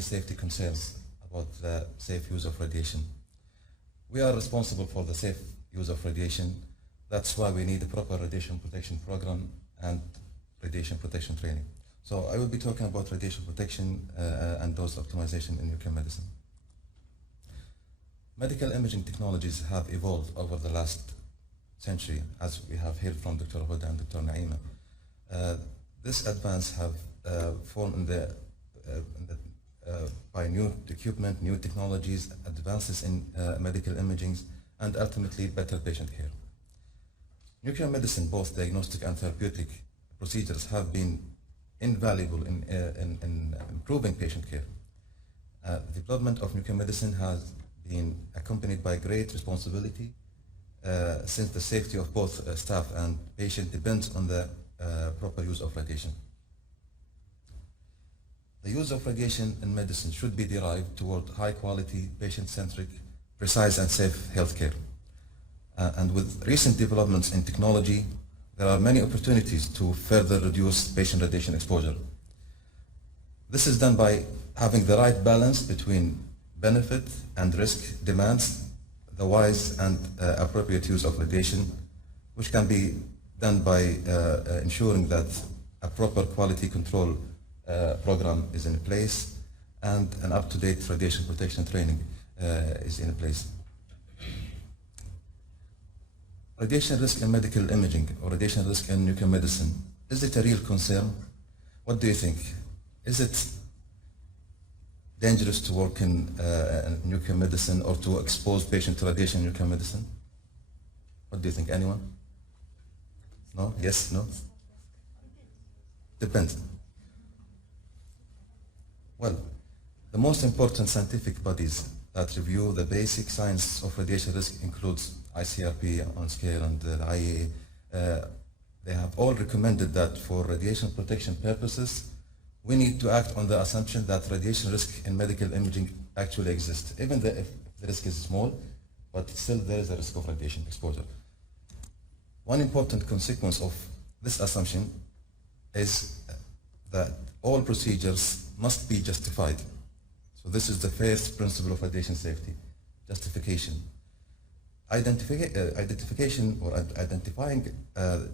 many safety concerns about the safe use of radiation. We are responsible for the safe use of radiation. That's why we need a proper radiation protection program and radiation protection training. So I will be talking about radiation protection and dose optimization in nuclear medicine. Medical imaging technologies have evolved over the last century, as we have heard from Dr. Huda and Dr. Naima. This advance have formed by new equipment, new technologies, advances in medical imaging, and ultimately better patient care. Nuclear medicine, both diagnostic and therapeutic procedures, have been invaluable in improving patient care. The development of nuclear medicine has been accompanied by great responsibility, since the safety of both staff and patient depends on the proper use of radiation. The use of radiation in medicine should be derived toward high quality, patient-centric, precise and safe healthcare. And with recent developments in technology, there are many opportunities to further reduce patient radiation exposure. This is done by having the right balance between benefit and risk demands, the wise and appropriate use of radiation, which can be done by ensuring that a proper quality control program is in place and an up-to-date radiation protection training is in place. Radiation risk in medical imaging or radiation risk in nuclear medicine, is it a real concern? What do you think? Is it dangerous to work in nuclear medicine or to expose patients to radiation in nuclear medicine? What do you think? Anyone? No? Yes? No? Depends. Well, the most important scientific bodies that review the basic science of radiation risk includes ICRP on scale and the IAEA. They have all recommended that for radiation protection purposes, we need to act on the assumption that radiation risk in medical imaging actually exists, even if the risk is small, but still there is a risk of radiation exposure. One important consequence of this assumption is that all procedures must be justified. So this is the first principle of radiation safety, justification. Identification or identifying the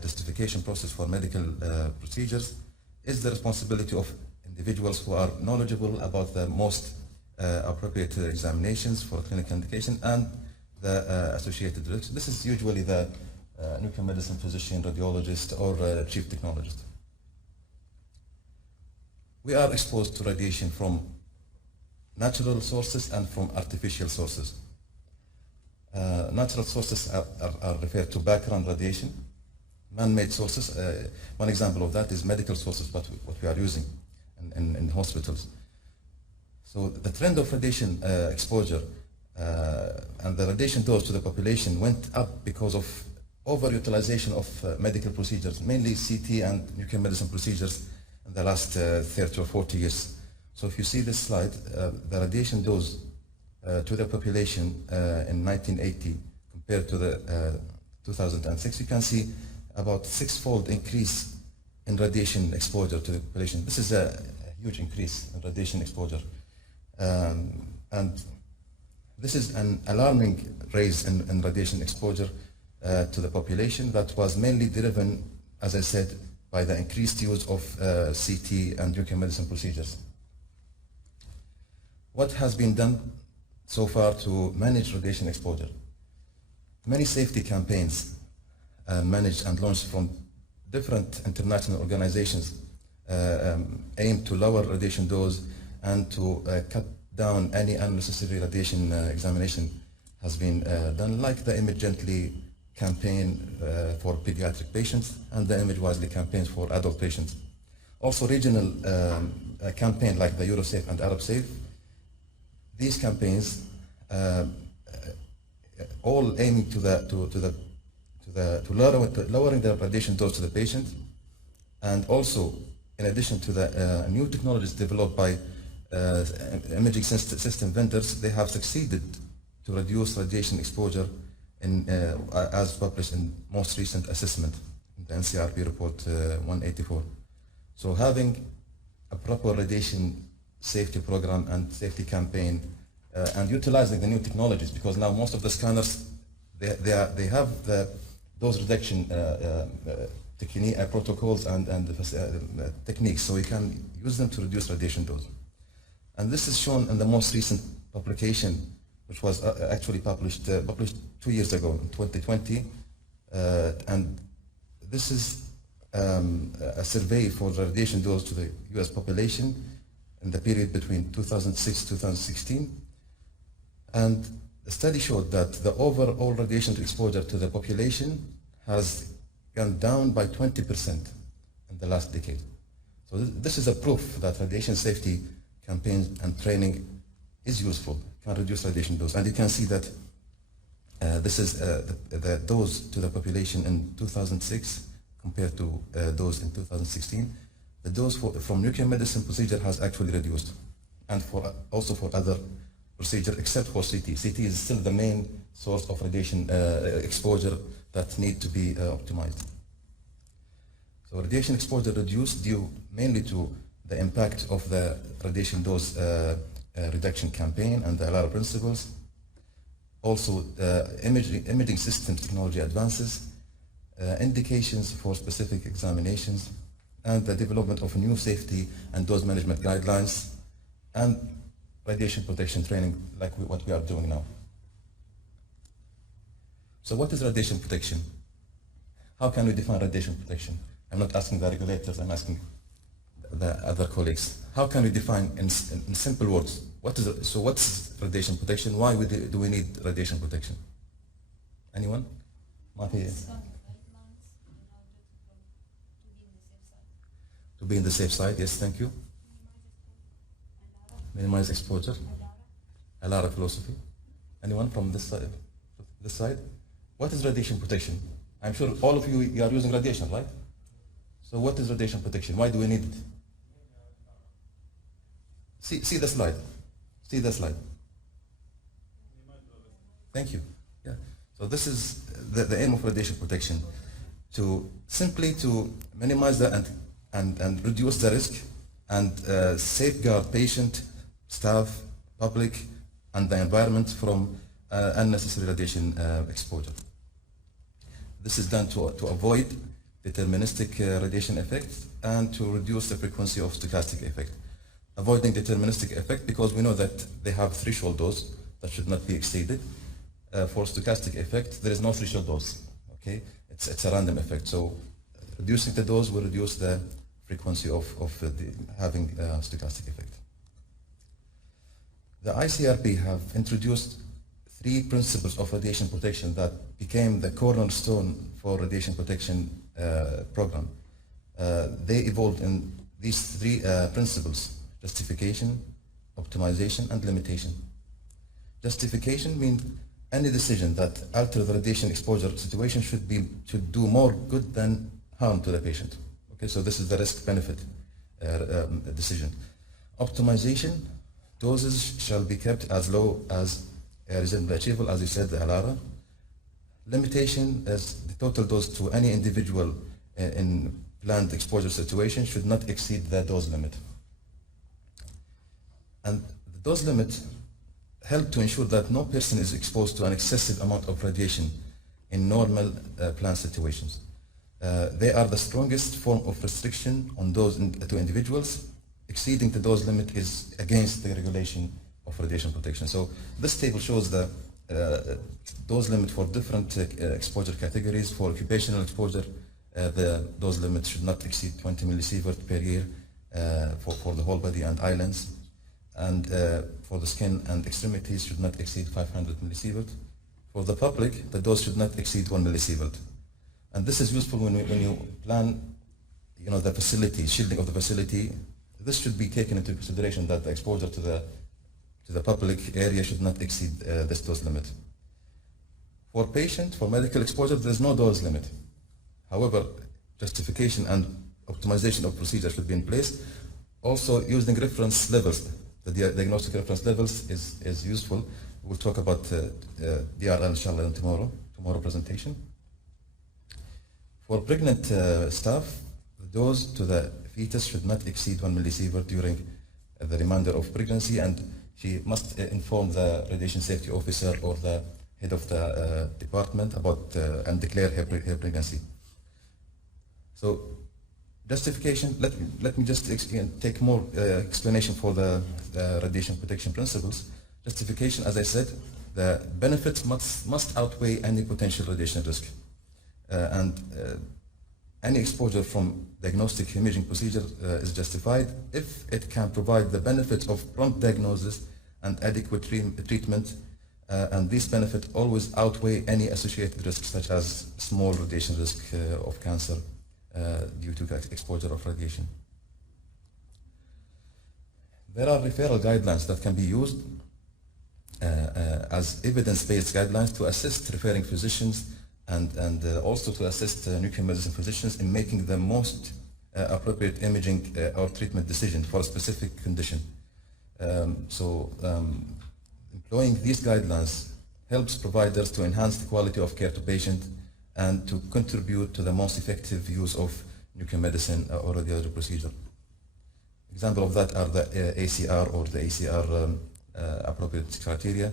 justification process for medical procedures is the responsibility of individuals who are knowledgeable about the most appropriate examinations for clinical indication and the associated risks. This is usually the nuclear medicine physician, radiologist, or chief technologist. We are exposed to radiation from natural sources and from artificial sources. Natural sources are referred to background radiation. Man-made sources, one example of that is medical sources, what we are using in hospitals. So the trend of radiation exposure and the radiation dose to the population went up because of overutilization of medical procedures, mainly CT and nuclear medicine procedures in the last 30 or 40 years. So if you see this slide, the radiation dose to the population in 1980 compared to the 2006, you can see about 6-fold increase in radiation exposure to the population. This is a huge increase in radiation exposure. And this is an alarming rise in radiation exposure to the population that was mainly driven, as I said, by the increased use of CT and nuclear medicine procedures. What has been done so far to manage radiation exposure? Many safety campaigns managed and launched from different international organizations aim to lower radiation dose and to cut down any unnecessary radiation examination has been done, like the Image Gently campaign for pediatric patients and the Image Wisely campaigns for adult patients. Also regional campaign like the EuroSafe and ArabSafe. These campaigns all aiming to lowering the radiation dose to the patient, and also in addition to the new technologies developed by imaging system vendors, they have succeeded to reduce radiation exposure as published in most recent assessment, the NCRP report 184. So having a proper radiation safety program and safety campaign, and utilizing the new technologies, because now most of the scanners, they have the dose reduction protocols and techniques, so we can use them to reduce radiation dose. And this is shown in the most recent publication, which was actually published 2 years ago, in 2020, and this is a survey for the radiation dose to the US population in the period between 2006 to 2016. And the study showed that the overall radiation exposure to the population has gone down by 20% in the last decade. So this is a proof that radiation safety campaigns and training is useful, can reduce radiation dose. And you can see that this is the dose to the population in 2006 compared to dose in 2016. The dose from nuclear medicine procedure has actually reduced, and also for other procedure except for CT. CT is still the main source of radiation exposure that need to be optimized. So radiation exposure reduced due mainly to the impact of the radiation dose reduction campaign and the ALARA principles. Also, imaging systems technology advances, indications for specific examinations, and the development of new safety and dose management guidelines, and radiation protection training like what we are doing now. So what is radiation protection? How can we define radiation protection? I'm not asking the regulators, I'm asking the other colleagues. How can we define in simple words? What's radiation protection? Why do we need radiation protection? Anyone? To be in the safe side, yes, thank you. Minimize exposure. ALARA philosophy. Anyone from this side? This side? What is radiation protection? I'm sure all of you are using radiation, right? So what is radiation protection? Why do we need it? See the slide. See the slide. Thank you. Yeah. So this is the aim of radiation protection, to simply to minimize the and reduce the risk and safeguard patient, staff, public, and the environment from unnecessary radiation exposure. This is done to avoid deterministic radiation effects and to reduce the frequency of stochastic effect. Avoiding deterministic effect because we know that they have threshold dose that should not be exceeded. For stochastic effect, there is no threshold dose. Okay, it's a random effect. So reducing the dose will reduce the frequency of having stochastic effect. The ICRP have introduced 3 principles of radiation protection that became the cornerstone for radiation protection program. They evolved in these 3 principles: justification, optimization, and limitation. Justification means any decision that alters the radiation exposure situation should do more good than harm to the patient. Okay, so this is the risk-benefit decision. Optimization, doses shall be kept as low as reasonably achievable, as you said, the ALARA. Limitation is the total dose to any individual in planned exposure situation should not exceed the dose limit. And the dose limit help to ensure that no person is exposed to an excessive amount of radiation in normal planned situations. They are the strongest form of restriction on dose to individuals. Exceeding the dose limit is against the regulation of radiation protection. So this table shows the dose limit for different exposure categories. For occupational exposure, the dose limit should not exceed 20 millisievert per year for the whole body and islands. And for the skin and extremities should not exceed 500 millisievert. For the public, the dose should not exceed 1 millisievert. And this is useful when you plan, the facility, shielding of the facility. This should be taken into consideration that the exposure to the public area should not exceed this dose limit. For patient, for medical exposure, there is no dose limit. However, justification and optimization of procedure should be in place. Also, using reference levels, the diagnostic reference levels is useful. We'll talk about DRL inshallah in tomorrow presentation. For pregnant staff, the dose to the fetus should not exceed 1 millisievert during the remainder of pregnancy, and she must inform the radiation safety officer or the head of the department about and declare her pregnancy. So justification, let me just take more explanation for the radiation protection principles. Justification, as I said, the benefits must outweigh any potential radiation risk. Any exposure from diagnostic imaging procedure is justified if it can provide the benefits of prompt diagnosis and adequate treatment, and these benefits always outweigh any associated risks, such as small radiation risk of cancer due to exposure of radiation. There are referral guidelines that can be used as evidence-based guidelines to assist referring physicians and also to assist nuclear medicine physicians in making the most appropriate imaging or treatment decision for a specific condition. Employing these guidelines helps providers to enhance the quality of care to patients and to contribute to the most effective use of nuclear medicine or radiology procedure. Example of that are the ACR or the ACR appropriate criteria.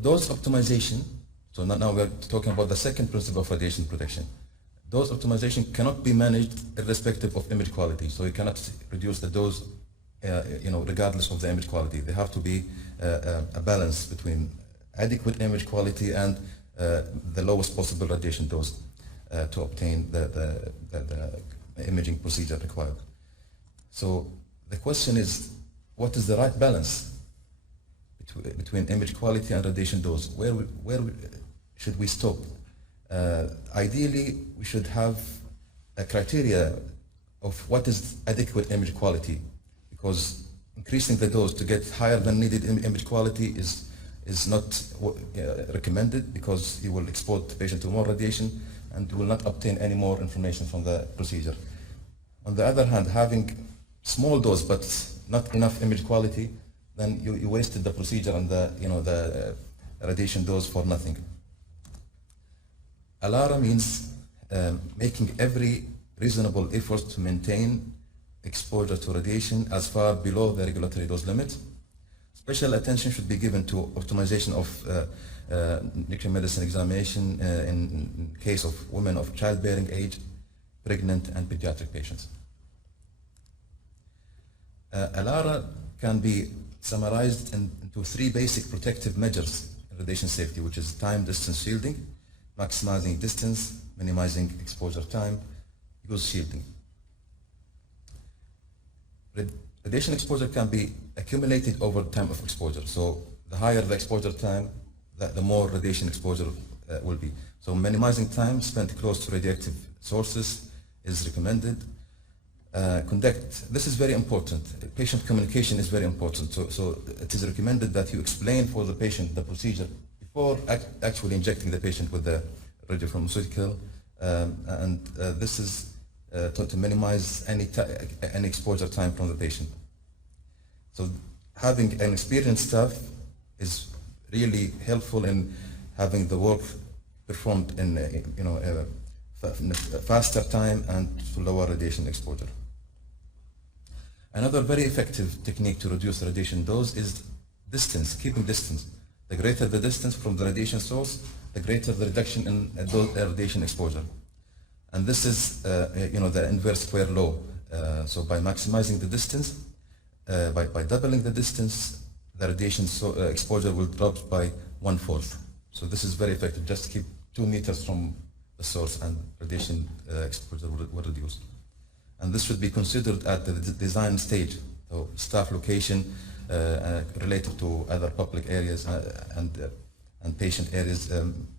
Dose optimization, so now we're talking about the second principle of radiation protection. Dose optimization cannot be managed irrespective of image quality, so you cannot reduce the dose regardless of the image quality. There have to be a balance between adequate image quality and the lowest possible radiation dose to obtain the imaging procedure required. So the question is, what is the right balance between image quality and radiation dose? Where should we stop? Ideally, we should have a criteria of what is adequate image quality, because increasing the dose to get higher than needed image quality is not recommended, because you will expose the patient to more radiation and will not obtain any more information from the procedure. On the other hand, having small dose but not enough image quality, then you wasted the procedure and the radiation dose for nothing. ALARA means making every reasonable effort to maintain exposure to radiation as far below the regulatory dose limit. Special attention should be given to optimization of nuclear medicine examination in case of women of childbearing age, pregnant and pediatric patients. ALARA can be summarized into three basic protective measures in radiation safety, which is time, distance, shielding, maximizing distance, minimizing exposure time, use shielding. Radiation exposure can be accumulated over time of exposure. So the higher the exposure time, the more radiation exposure will be. So minimizing time spent close to radioactive sources is recommended. This is very important. Patient communication is very important. So it is recommended that you explain for the patient the procedure before actually injecting the patient with the radiopharmaceutical, and this is to minimize any exposure time from the patient. So having an experienced staff is really helpful in having the work performed in a faster time and to lower radiation exposure. Another very effective technique to reduce radiation dose is distance, keeping distance. The greater the distance from the radiation source, the greater the reduction in radiation exposure. And this is the inverse square law. So by maximizing the distance, by doubling the distance, the radiation exposure will drop by 1/4. So this is very effective. Just keep 2 meters from the source and radiation exposure will reduce. And this should be considered at the design stage. So staff location related to other public areas and patient areas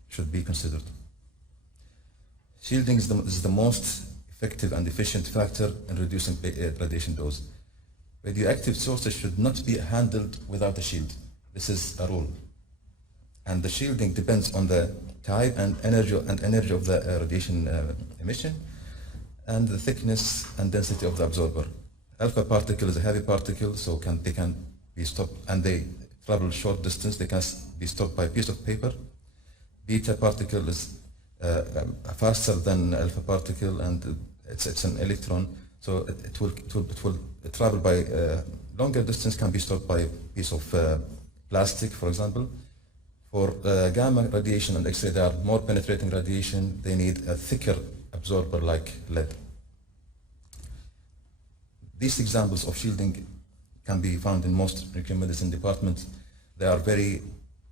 should be considered. Shielding is the most effective and efficient factor in reducing radiation dose. Radioactive sources should not be handled without a shield. This is a rule. And the shielding depends on the type and energy of the radiation emission, and the thickness and density of the absorber. Alpha particle is a heavy particle, so they can be stopped, and they travel short distance. They can be stopped by a piece of paper. Beta particle is faster than alpha particle, and it's an electron, So it will travel by longer distance, can be stopped by a piece of plastic, for example. For gamma radiation and X-ray, they are more penetrating radiation. They need a thicker absorber like lead. These examples of shielding can be found in most nuclear medicine departments. They are very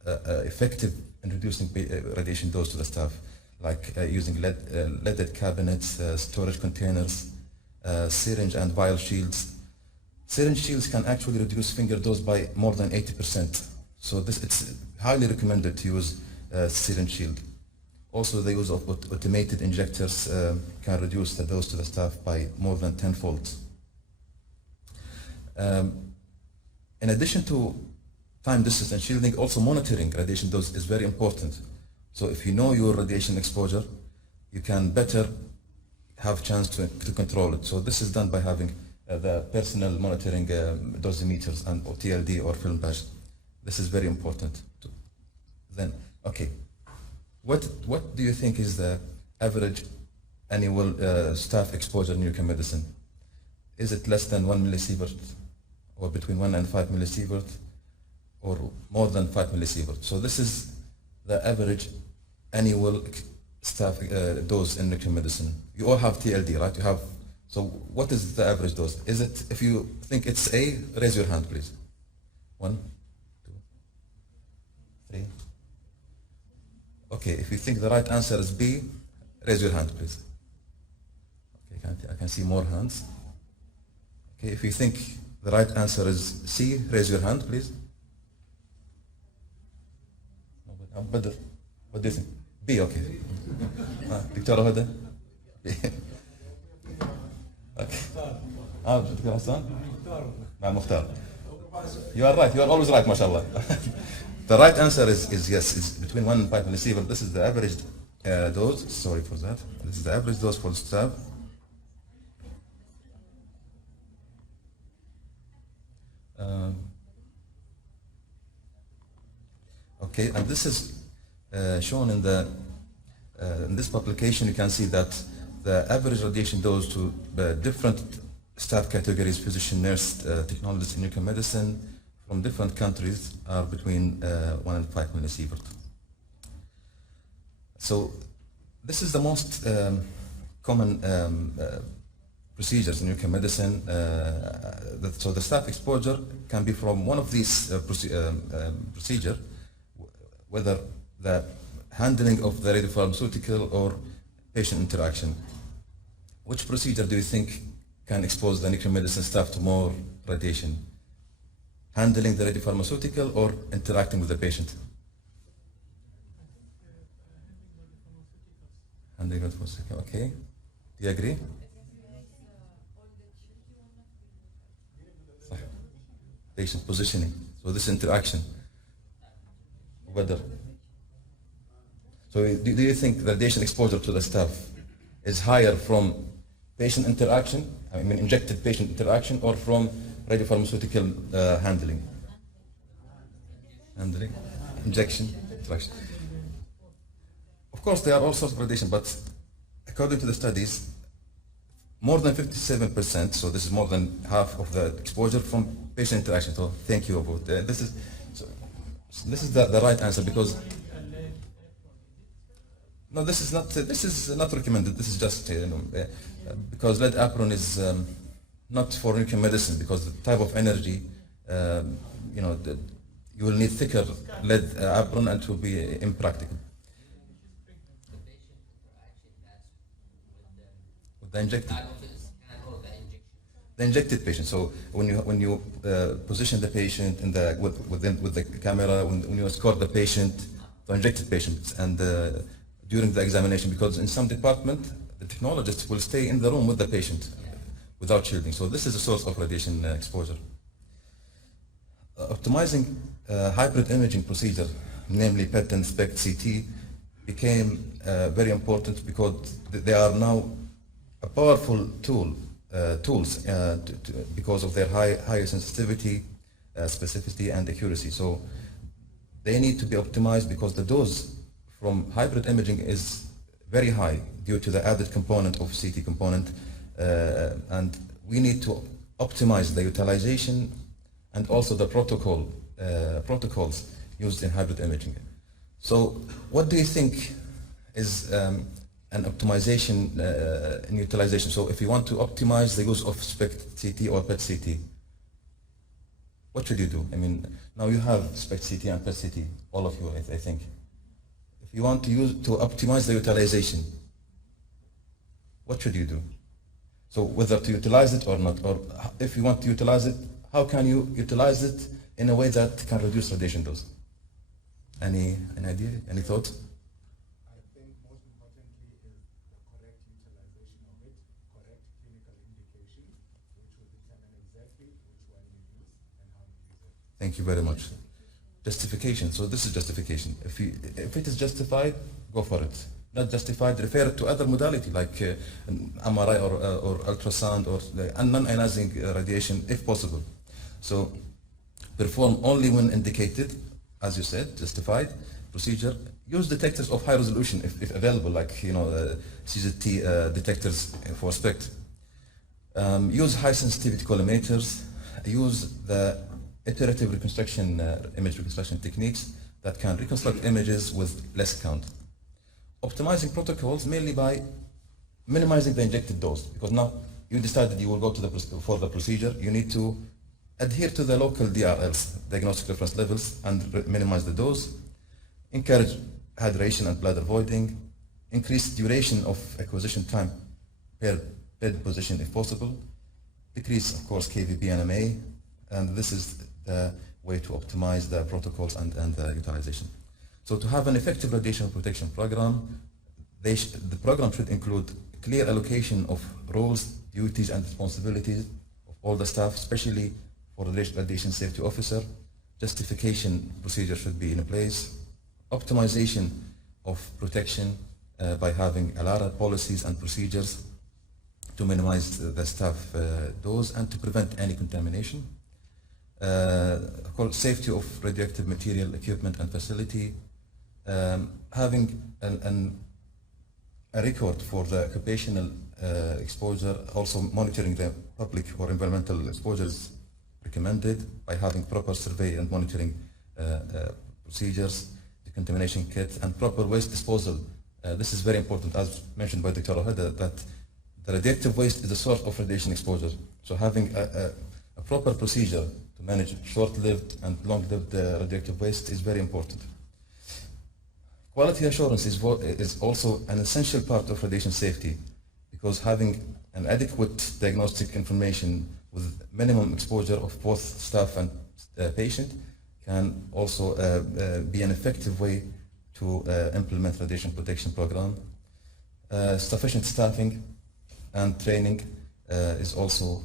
effective in reducing radiation dose to the staff, like using leaded cabinets, storage containers, syringe and vial shields. Syringe shields can actually reduce finger dose by more than 80%. So it's highly recommended to use syringe shield. Also, the use of automated injectors can reduce the dose to the staff by more than 10-fold. In addition to time, distance, and shielding, also monitoring radiation dose is very important. So if you know your radiation exposure, you can better have chance to control it. So this is done by having the personal monitoring dosimeters and or TLD or film badge. This is very important. Then, okay, what do you think is the average annual staff exposure in nuclear medicine? Is it less than 1 millisievert, or between 1 and 5 millisievert, or more than 5 millisievert? So this is the average annual staff dose in nuclear medicine. You all have TLD, right? You have. So what is the average dose? Is it, if you think it's A, raise your hand, please. 1, 2, 3. Okay, if you think the right answer is B, raise your hand, please. Okay, I can see more hands. Okay, if you think the right answer is C, raise your hand, please. What do you think? B, okay. Dr. Huda? Okay. Dr. Hassan? Mukhtar. You are right, you are always right, mashallah. The right answer is yes, it's between 1 and 5 millisievert. This is the average dose, sorry for that. This is the average dose for the staff. Okay, and this is shown in in this publication. You can see that the average radiation dose to different staff categories, physician, nurse, technologists in nuclear medicine from different countries are between 1 and 5 millisievert. So this is the most common procedures in nuclear medicine. So the staff exposure can be from one of these procedures, whether the handling of the radiopharmaceutical or patient interaction. Which procedure do you think can expose the nuclear medicine staff to more radiation? Handling the radiopharmaceutical or interacting with the patient? Handling the radiopharmaceutical, okay. Do you agree? Patient positioning. So this interaction. Whether. So do you think radiation exposure to the staff is higher from patient interaction, I mean injected patient interaction, or from radiopharmaceutical handling? Handling, injection, interaction. Of course, there are all sorts of radiation, but according to the studies, more than 57%, so this is more than half of the exposure from patient interaction. So thank you about this is the right answer, because no, this is not recommended. This is just because lead apron is not for nuclear medicine, because the type of energy, you will need thicker lead apron, and it will be impractical. With the injected. The injected patient. So when you position the patient in with the camera, when you escort the patient, the injected patient, and during the examination, because in some department the technologist will stay in the room with the patient without shielding. So this is a source of radiation exposure. Optimizing hybrid imaging procedure, namely PET and SPECT CT, became very important because they are now a powerful tools because of their higher sensitivity, specificity, and accuracy. So they need to be optimized because the dose from hybrid imaging is very high due to the added component of CT component, and we need to optimize the utilization and also the protocols used in hybrid imaging. So what do you think is an optimization in utilization? So if you want to optimize the use of SPECT CT or PET CT, what should you do? I mean, now you have SPECT CT and PET CT, all of you, I think. If you want to optimize the utilization, what should you do? So whether to utilize it or not, or if you want to utilize it, how can you utilize it in a way that can reduce radiation dose? Any idea? Any thought? I think most importantly is the correct utilization of it, correct clinical indication, which will determine exactly which one you use and how you use it. Thank you very much. Justification. So this is justification. If it is justified, go for it. Not justified, refer it to other modality like MRI or ultrasound or non-ionizing radiation if possible. So perform only when indicated, as you said, justified procedure. Use detectors of high resolution if available, like CZT detectors for SPECT. Use high sensitivity collimators. Use the iterative reconstruction, image reconstruction techniques that can reconstruct images with less count. Optimizing protocols mainly by minimizing the injected dose, because now you decided you will go to for the procedure, you need to adhere to the local DRLs, diagnostic reference levels, and minimize the dose. Encourage hydration and bladder voiding. Increase duration of acquisition time per bed position if possible. Decrease, of course, KVP and MA, and this is the way to optimize the protocols and the utilization. So to have an effective radiation protection program, the program should include clear allocation of roles, duties, and responsibilities of all the staff, especially for the radiation safety officer. Justification procedure should be in place. Optimization of protection by having ALARA policies and procedures to minimize the staff dose and to prevent any contamination. Of course, safety of radioactive material, equipment, and facility. Having a record for the occupational exposure, also monitoring the public or environmental exposures recommended by having proper survey and monitoring procedures, decontamination kit, and proper waste disposal. This is very important, as mentioned by Dr. Ohada, that the radioactive waste is a source of radiation exposure. So having a proper procedure to manage short-lived and long-lived radioactive waste is very important. Quality assurance is also an essential part of radiation safety, because having an adequate diagnostic information with minimum exposure of both staff and patient can also be an effective way to implement radiation protection program. Sufficient staffing and training is also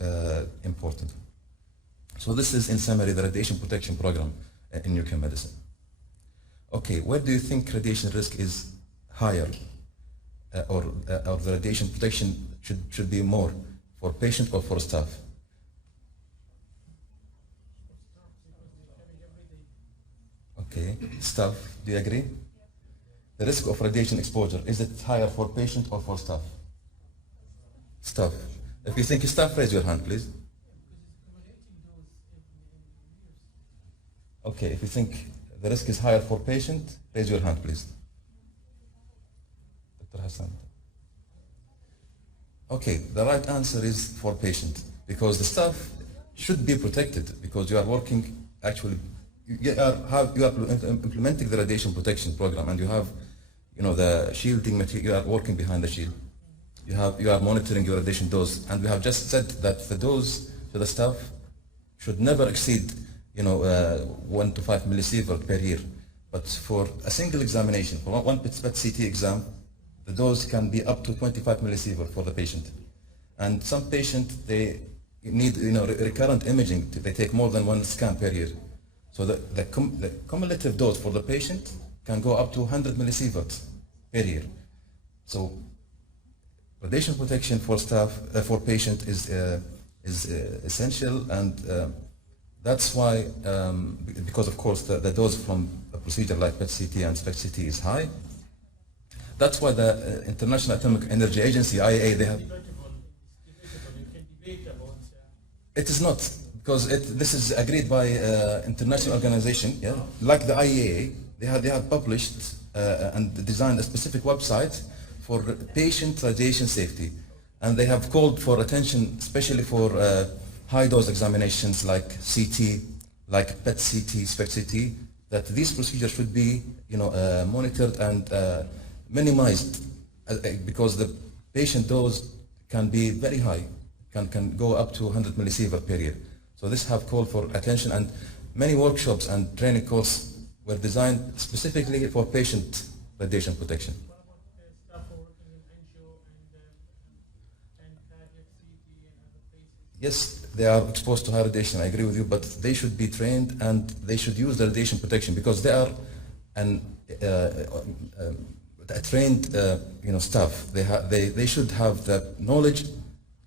important. So this is in summary the radiation protection program in nuclear medicine. Okay, where do you think radiation risk is higher, or the radiation protection should be more for patient or for staff? Okay, staff, do you agree? The risk of radiation exposure, is it higher for patient or for staff? Staff. If you think staff, raise your hand, please. Okay, if you think the risk is higher for patient, raise your hand, please. Dr. Hassan. Okay, the right answer is for patient, because the staff should be protected, because you are working actually, you are implementing the radiation protection program, and you have, the shielding material. You are working behind the shield. You are monitoring your radiation dose, and we have just said that the dose to the staff should never exceed 1 to 5 millisievert per year. But for a single examination, for one PET CT exam, the dose can be up to 25 millisievert for the patient. And some patients, they need recurrent imaging. They take more than one scan per year. So the cumulative dose for the patient can go up to 100 millisievert per year. So radiation protection for staff, for patient is essential, and that's why, because of course the dose from a procedure like PET CT and SPECT CT is high. That's why the International Atomic Energy Agency, IAEA, they have. It is not, because this is agreed by international organization, yeah? Like the IAEA, they have published and designed a specific website for patient radiation safety. And they have called for attention, especially for high dose examinations like CT, like PET CT, SPECT CT, that these procedures should be, monitored and minimized, because the patient dose can be very high, can go up to 100 millisievert per year. So this have called for attention, and many workshops and training courses were designed specifically for patient radiation protection. What about staff who are working in angio and cardiac CT and other places? Yes, they are exposed to high radiation, I agree with you, but they should be trained and they should use the radiation protection, because they are a trained staff. They should have the knowledge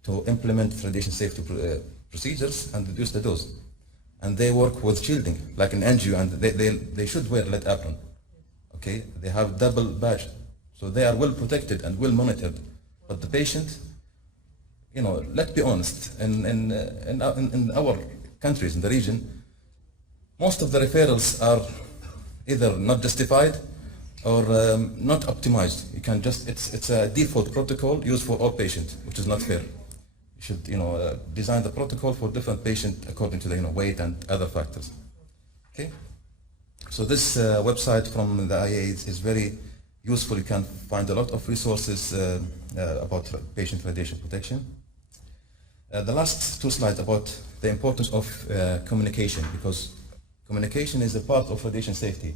to implement radiation safety procedures and reduce the dose. And they work with shielding, like an angio, and they should wear lead apron. Okay, they have double badge, so they are well protected and well monitored. But the patient, let's be honest, in our countries, in the region, most of the referrals are either not justified or not optimized. You can just, it's a default protocol used for all patients, which is not fair. You should, design the protocol for different patients according to the, weight and other factors. Okay? So this website from the IAEA is very useful. You can find a lot of resources about patient radiation protection. The last two slides about the importance of communication, because communication is a part of radiation safety.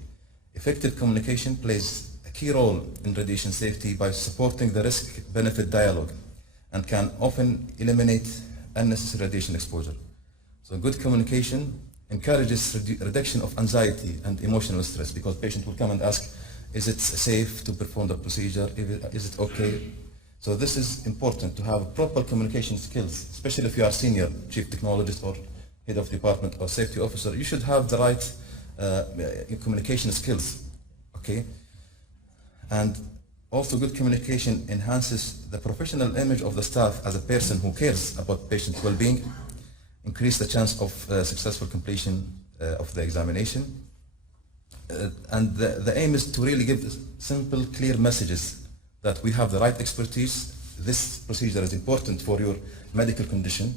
Effective communication plays a key role in radiation safety by supporting the risk-benefit dialogue and can often eliminate unnecessary radiation exposure. So good communication encourages reduction of anxiety and emotional stress, because patients will come and ask, is it safe to perform the procedure? Is it okay? So this is important to have proper communication skills, especially if you are senior chief technologist or head of department or safety officer. You should have the right communication skills, okay? And also good communication enhances the professional image of the staff as a person who cares about patient well-being, increase the chance of successful completion of the examination. And the aim is to really give simple, clear messages that we have the right expertise. This procedure is important for your medical condition,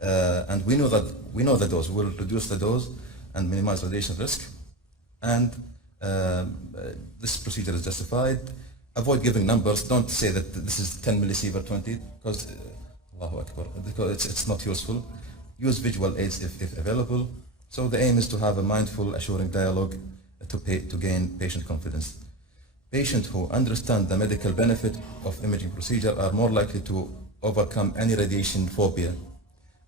and we know the dose. We will reduce the dose and minimize radiation risk. And this procedure is justified. Avoid giving numbers. Don't say that this is 10 millisievert 20, because Allahu Akbar, because it's not useful. Use visual aids if available. So the aim is to have a mindful, assuring dialogue to gain patient confidence. Patients who understand the medical benefit of imaging procedure are more likely to overcome any radiation phobia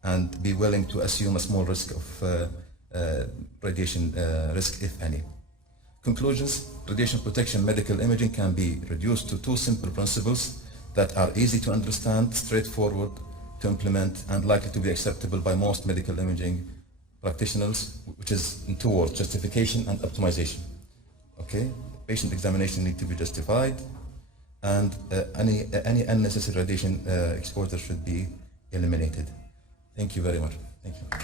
and be willing to assume a small risk of radiation risk, if any. Conclusions: radiation protection medical imaging can be reduced to two simple principles that are easy to understand, straightforward to implement, and likely to be acceptable by most medical imaging practitioners, which is in two words: justification and optimization. Okay? Patient examination need to be justified, and any unnecessary radiation exposure should be eliminated. Thank you very much. Thank you.